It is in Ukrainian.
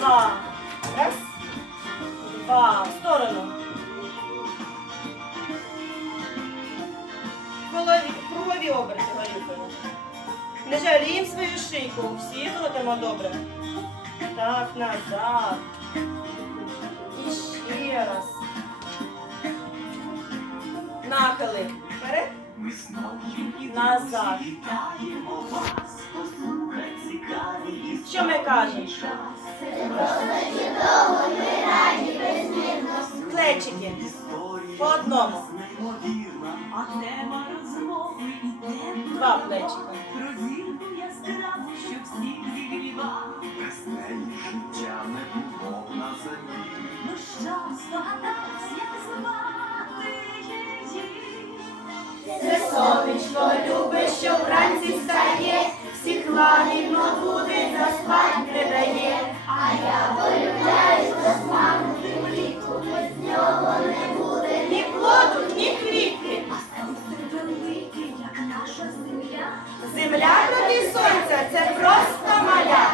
Два. Раз. Два. В сторону. Голові, кругові оберти горілкою. Не жаліємо свою шийку. Всі крутимо добре. Так, назад. І ще раз. Нахили. Вперед. Назад. Що ми кажемо? Плечики. По одному. Два плечика. про зірку яскраву, нього не буде Ні плоду, ні квітки. Ти великий, як наша земля. Земля тобі сонця це просто маля.